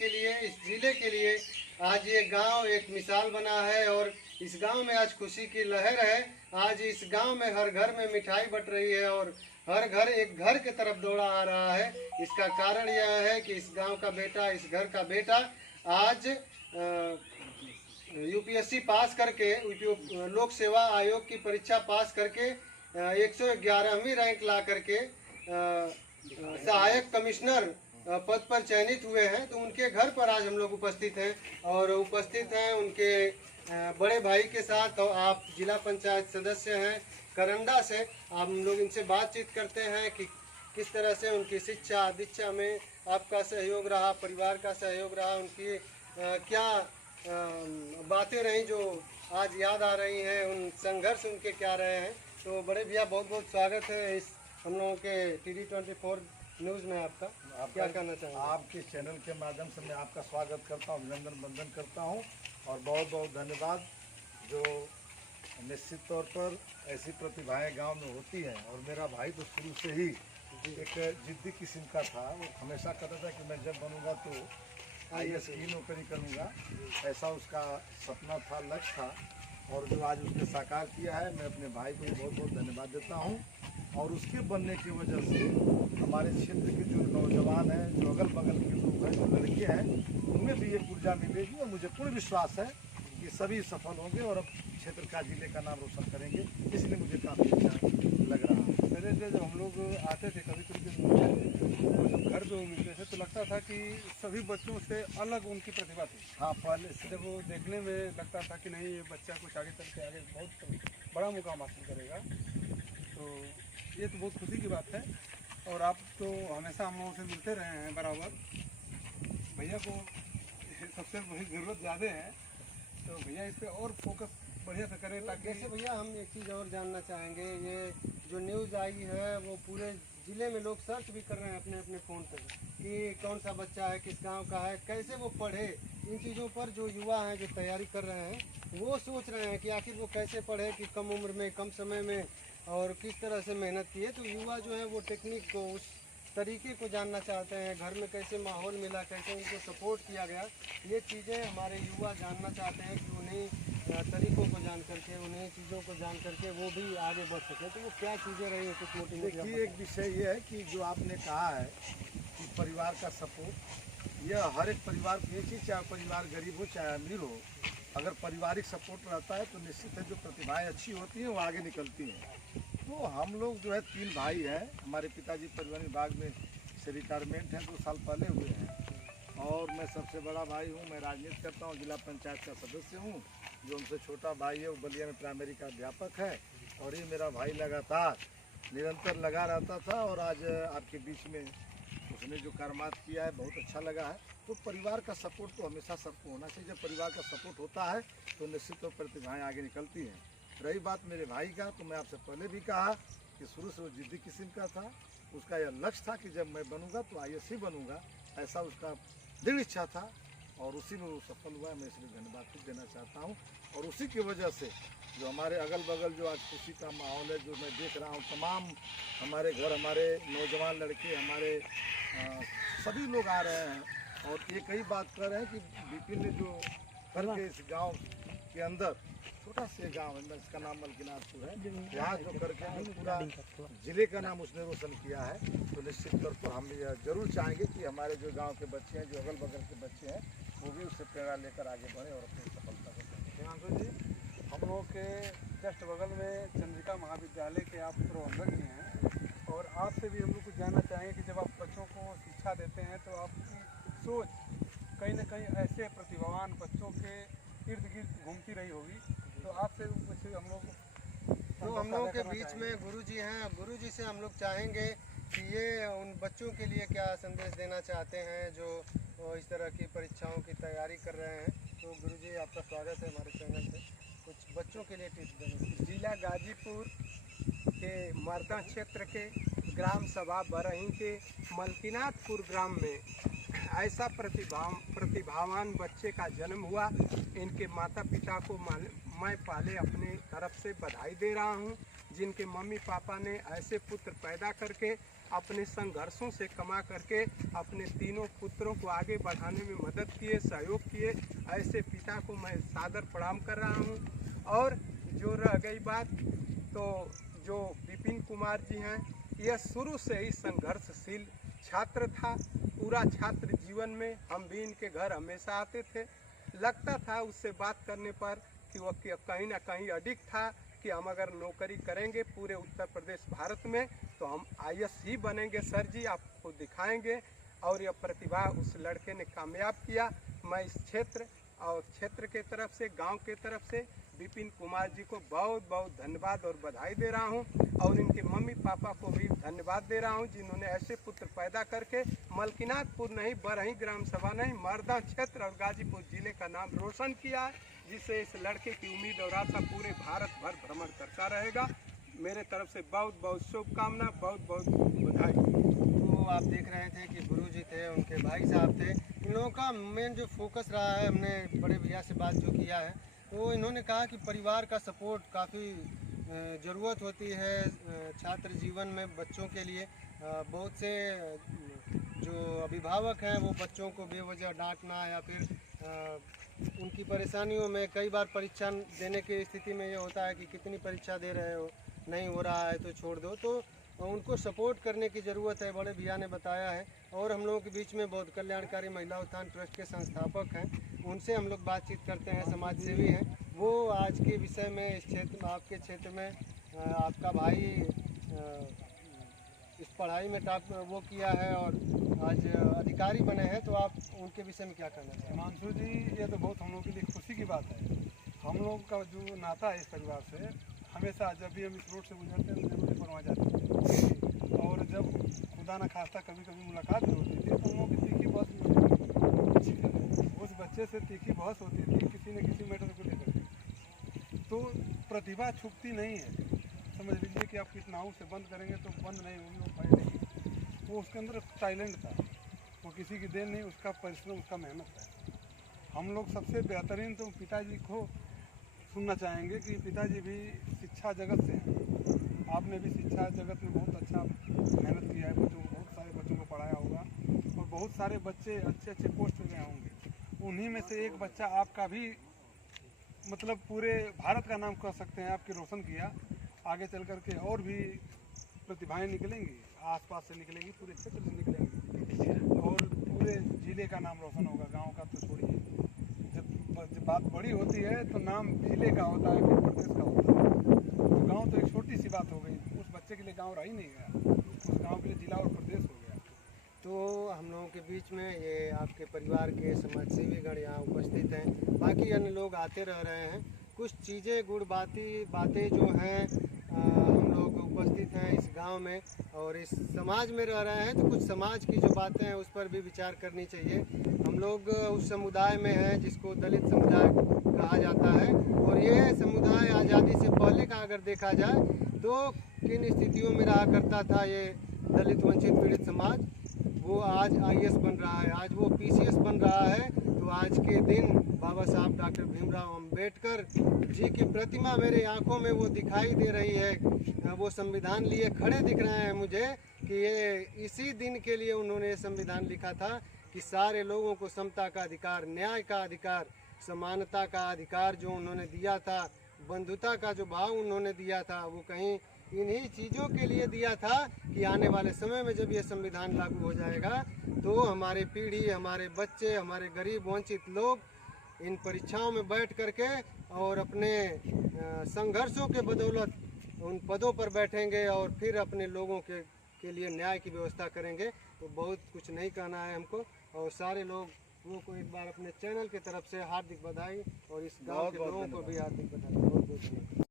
के लिए, इस जिले के लिए आज ये गांव एक मिसाल बना है और इस गांव में आज खुशी की लहर है। आज इस गांव में हर घर में मिठाई बट रही है और हर घर एक घर की तरफ दौड़ा आ रहा है। इसका कारण यह है कि इस गांव का बेटा, इस घर का बेटा आज यूपीएससी पास करके, लोक सेवा आयोग की परीक्षा पास करके 111वीं रैंक ला करके सहायक कमिश्नर पद पर चयनित हुए हैं। तो उनके घर पर आज हम लोग उपस्थित हैं और उपस्थित हैं उनके बड़े भाई के साथ। और आप जिला पंचायत सदस्य हैं करंडा से, आप हम लोग इनसे बातचीत करते हैं कि किस तरह से उनकी शिक्षा दीक्षा में आपका सहयोग रहा, परिवार का सहयोग रहा, उनकी क्या बातें रही जो आज याद आ रही हैं, उन संघर्ष उनके क्या रहे हैं। तो बड़े भैया बहुत बहुत स्वागत है इस हम लोगों के TD24 न्यूज़ में। आपका क्या कहना चाहेंगे? आपके चैनल के माध्यम से मैं आपका स्वागत करता हूँ, अभिनंदन वंदन करता हूँ और बहुत बहुत धन्यवाद। जो निश्चित तौर पर ऐसी प्रतिभाएं गांव में होती हैं और मेरा भाई तो शुरू से ही एक जिद्दी किस्म का था। वो हमेशा कहता था कि मैं जब बनूंगा तो IAS की नौकरी करूंगा, ऐसा उसका सपना था, लक्ष्य था और जो आज उसने साकार किया है, मैं अपने भाई को बहुत बहुत धन्यवाद देता हूं। और उसके बनने की वजह से हमारे क्षेत्र के जो नौजवान हैं, जो अगल बगल के लोग हैं, जो लड़के हैं, उनमें भी एक ऊर्जा मिलेगी और मुझे पूर्ण विश्वास है कि सभी सफल होंगे और अब क्षेत्र का, जिले का नाम रोशन करेंगे। इसलिए मुझे काफ़ी अच्छा लग रहा है। पहले जब हम लोग आते थे कभी कभी तो जब घर पे मिलते थे तो लगता था कि सभी बच्चों से अलग उनकी प्रतिभा थी। हाँ, पहले से जब वो देखने में लगता था कि नहीं, ये बच्चा कुछ आगे चल के आगे बहुत बड़ा मुकाम हासिल करेगा। तो ये तो बहुत खुशी की बात है। और आप तो हमेशा हम लोगों से मिलते रहे हैं बराबर। भैया को सबसे बड़ी ज़रूरत ज़्यादा है, तो भैया इस पर और फोकस बढ़िया से करें ताकि। जैसे भैया हम एक चीज़ और जानना चाहेंगे, ये जो न्यूज़ आई है वो पूरे ज़िले में लोग सर्च भी कर रहे हैं अपने अपने फ़ोन पर कि कौन सा बच्चा है, किस गांव का है, कैसे वो पढ़े। इन चीज़ों पर जो युवा हैं, जो तैयारी कर रहे हैं, वो सोच रहे हैं कि आखिर वो कैसे पढ़े, कि कम उम्र में, कम समय में और किस तरह से मेहनत की है। तो युवा जो है वो टेक्निक को, उस तरीके को जानना चाहते हैं। घर में कैसे माहौल मिला, कैसे उनको सपोर्ट किया गया, ये चीज़ें हमारे युवा जानना चाहते हैं कि उन्हीं तरीकों को जान करके, उन्हीं चीज़ों को जान करके वो भी आगे बढ़ सके। तो वो क्या चीज़ें रही हैं कुछ मोटी? देखिए, एक विषय ये है कि जो आपने कहा है कि परिवार का सपोर्ट, यह हर एक परिवार को एक ही, चाहे परिवार गरीब हो चाहे अमीर हो, अगर पारिवारिक सपोर्ट रहता है तो निश्चित है जो प्रतिभाएं अच्छी होती हैं वो आगे निकलती हैं। तो हम लोग जो है 3 भाई हैं। हमारे पिताजी परिवहन विभाग में से रिटायरमेंट हैं, 2 साल पहले हुए हैं और मैं सबसे बड़ा भाई हूँ। मैं राजनीति करता हूँ, जिला पंचायत का सदस्य हूँ। जो हमसे छोटा भाई है वो बलिया में प्राइमरी का अध्यापक है और ये मेरा भाई लगातार निरंतर लगा रहता था और आज आपके बीच में उसने जो कर्मात किया है बहुत अच्छा लगा है। तो परिवार का सपोर्ट तो हमेशा सबको होना चाहिए। जब परिवार का सपोर्ट होता है तो निश्चित तौर पर प्रतिभाएँ आगे निकलती हैं। रही बात मेरे भाई का, तो मैं आपसे पहले भी कहा कि शुरू से वो जिद्दी किस्म का था। उसका यह लक्ष्य था कि जब मैं बनूंगा तो IAS ही बनूंगा, ऐसा उसका दृढ़ इच्छा था और उसी में वो सफल हुआ है। मैं इसलिए धन्यवाद खुद देना चाहता हूँ। और उसी की वजह से जो हमारे अगल बगल जो आज खुशी का माहौल है, जो मैं देख रहा हूँ, तमाम हमारे घर, हमारे नौजवान लड़के, हमारे सभी लोग आ रहे हैं और एक ही बात कर रहे हैं कि विपिन ने जो करके इस गाँव के अंदर, छोटा से गांव है, इसका नाम मलकीनाथपुर है, यहाँ जो करके पूरा जिले का नाम उसने रोशन किया है। तो निश्चित तौर पर हम यह जरूर चाहेंगे कि हमारे जो गांव के बच्चे हैं, जो अगल बगल के बच्चे हैं, वो भी उससे प्रेरणा लेकर आगे बढ़े और अपनी सफलता को पाएं। हिमांशु जी, हम लोगों के जस्ट बगल में चंद्रिका महाविद्यालय के आप प्रबंधक जी हैं और आपसे भी हम लोग कुछ जानना चाहेंगे कि जब आप बच्चों को शिक्षा देते हैं तो आपकी सोच कहीं ना कहीं ऐसे प्रतिभावान बच्चों के इर्द गिर्द घूमती रही होगी। तो आपसे कुछ हम लोगों के बीच में गुरुजी हैं। गुरुजी से हम लोग चाहेंगे कि ये उन बच्चों के लिए क्या संदेश देना चाहते हैं जो इस तरह की परीक्षाओं की तैयारी कर रहे हैं। तो गुरुजी, आपका स्वागत है हमारे चैनल पे। कुछ बच्चों के लिए टिप्स देंगे। जिला गाजीपुर के मर्दा क्षेत्र के ग्राम सभा बरही के मलकीनाथपुर ग्राम में ऐसा प्रतिभावान बच्चे का जन्म हुआ। इनके माता पिता को मैं पहले अपने तरफ से बधाई दे रहा हूं, जिनके मम्मी पापा ने ऐसे पुत्र पैदा करके अपने संघर्षों से कमा करके अपने तीनों पुत्रों को आगे बढ़ाने में मदद किए, सहयोग किए। ऐसे पिता को मैं सादर प्रणाम कर रहा हूँ। और जो रह गई बात, तो जो विपिन कुमार जी हैं, यह शुरू से ही संघर्षशील छात्र था। पूरा छात्र जीवन में हम भी इनके घर हमेशा आते थे। लगता था उससे बात करने पर कि वह कहीं ना कहीं अडिग था कि हम अगर नौकरी करेंगे पूरे उत्तर प्रदेश भारत में तो हम IAS ही बनेंगे सर जी, आपको दिखाएंगे। और यह प्रतिभा उस लड़के ने कामयाब किया। मैं इस क्षेत्र और क्षेत्र के तरफ से, गांव के तरफ से विपिन कुमार जी को बहुत बहुत धन्यवाद और बधाई दे रहा हूं। और इनके मम्मी पापा को भी धन्यवाद दे रहा हूं जिन्होंने ऐसे पुत्र पैदा करके मलकीनाथपुर नहीं, बरही ग्राम सभा नहीं, मर्दा क्षेत्र और गाजीपुर जिले का नाम रोशन किया है, जिससे इस लड़के की उम्मीद और आशा पूरे भारत भर भ्रमण करता रहेगा। मेरे तरफ से बहुत बहुत शुभकामना, बहुत बहुत बधाई। तो आप देख रहे थे कि गुरुजी थे, उनके भाई साहब थे। इन लोगों का मेन जो फोकस रहा है, हमने बड़े भैया से बात जो किया है, तो इन्होंने कहा कि परिवार का सपोर्ट काफ़ी ज़रूरत होती है छात्र जीवन में बच्चों के लिए। बहुत से जो अभिभावक हैं वो बच्चों को बेवजह डांटना या फिर उनकी परेशानियों में, कई बार परीक्षा देने की स्थिति में ये होता है कि कितनी परीक्षा दे रहे हो, नहीं हो रहा है तो छोड़ दो, तो उनको सपोर्ट करने की ज़रूरत है, बड़े भैया ने बताया है। और हम लोगों के बीच में बहुत कल्याणकारी महिला उत्थान ट्रस्ट के संस्थापक हैं, उनसे हम लोग बातचीत करते हैं, समाज सेवी हैं। वो आज के विषय में, इस क्षेत्र में, आपके क्षेत्र में आपका भाई इस पढ़ाई में टॉप वो किया है और आज अधिकारी बने हैं, तो आप उनके विषय में क्या कहना चाहेंगे? हिमांशु जी, ये तो बहुत हम लोग के लिए खुशी की बात है। हम लोग का जो नाता है इस परिवार से, हमेशा जब भी हम इस रोड से गुजरते हैं तो जरूर एक बार वहाँ जाते हैं। और जब खुदा न खास्ता कभी कभी मुलाकात भी होती थी तो हम लोग की तीखी बहस भी होती थी। उस बच्चे से तीखी बहस होती थी किसी न किसी मैटर को लेकर। तो प्रतिभा छुपती नहीं है। समझ लीजिए कि आप कीटनाशु से बंद करेंगे तो बंद नहीं होगी, वो पाएगी। वो उसके अंदर टैलेंट था, वो किसी की देन नहीं, उसका परिश्रम, उसका मेहनत है। हम लोग सबसे बेहतरीन तो पिताजी को सुनना चाहेंगे कि पिताजी भी शिक्षा जगत से हैं। आपने भी शिक्षा जगत में बहुत अच्छा मेहनत किया है, बच्चों को, बहुत सारे बच्चों को पढ़ाया होगा और बहुत सारे बच्चे अच्छे अच्छे पोस्ट पे गए होंगे। उन्हीं में से एक बच्चा आपका भी मतलब पूरे भारत का नाम कह सकते हैं, आपके रोशन किया। आगे चल कर के और भी प्रतिभाएं निकलेंगी, आसपास से निकलेंगी, पूरे क्षेत्र से निकलेंगी और पूरे जिले का नाम रोशन होगा। गांव का तो छोड़िए, जब बात बड़ी होती है तो नाम जिले का होता है, फिर प्रदेश का होता है। तो गांव तो एक छोटी सी बात हो गई, उस बच्चे के लिए गांव रह ही नहीं गया, उस गांव के लिए जिला और प्रदेश हो गया। तो हम लोगों के बीच में ये आपके परिवार के समाजसेवीगण यहाँ उपस्थित हैं, बाकी अन्य लोग आते रह रहे हैं। कुछ चीज़ें गुड़ बातें जो हैं, हम लोग उपस्थित हैं इस गांव में और इस समाज में रह रहे हैं, तो कुछ समाज की जो बातें हैं उस पर भी विचार करनी चाहिए। हम लोग उस समुदाय में हैं जिसको दलित समुदाय कहा जाता है, और ये समुदाय आज़ादी से पहले का अगर देखा जाए तो किन स्थितियों में रहा करता था ये दलित वंचित पीड़ित समाज, वो आज IAS बन रहा है, आज वो PCS बन रहा है। तो आज के दिन बाबा साहब डॉक्टर भीमराव अंबेडकर जी की प्रतिमा मेरे आंखों में वो दिखाई दे रही है। वो संविधान लिए खड़े दिख रहे हैं मुझे कि ये इसी दिन के लिए उन्होंने संविधान लिखा था कि सारे लोगों को समता का अधिकार, न्याय का अधिकार, समानता का अधिकार जो उन्होंने दिया था, बंधुता का जो भाव उन्होंने दिया था, वो कहीं इन्हीं चीज़ों के लिए दिया था कि आने वाले समय में जब ये संविधान लागू हो जाएगा तो हमारे पीढ़ी, हमारे बच्चे, हमारे गरीब वंचित लोग इन परीक्षाओं में बैठ करके और अपने संघर्षों के बदौलत उन पदों पर बैठेंगे और फिर अपने लोगों के लिए न्याय की व्यवस्था करेंगे। तो बहुत कुछ नहीं कहना है हमको, और सारे लोग वो को एक बार अपने चैनल की तरफ से हार्दिक बधाई और इस गांव के लोगों को भी हार्दिक बधाई। बहुत बहुत धन्यवाद।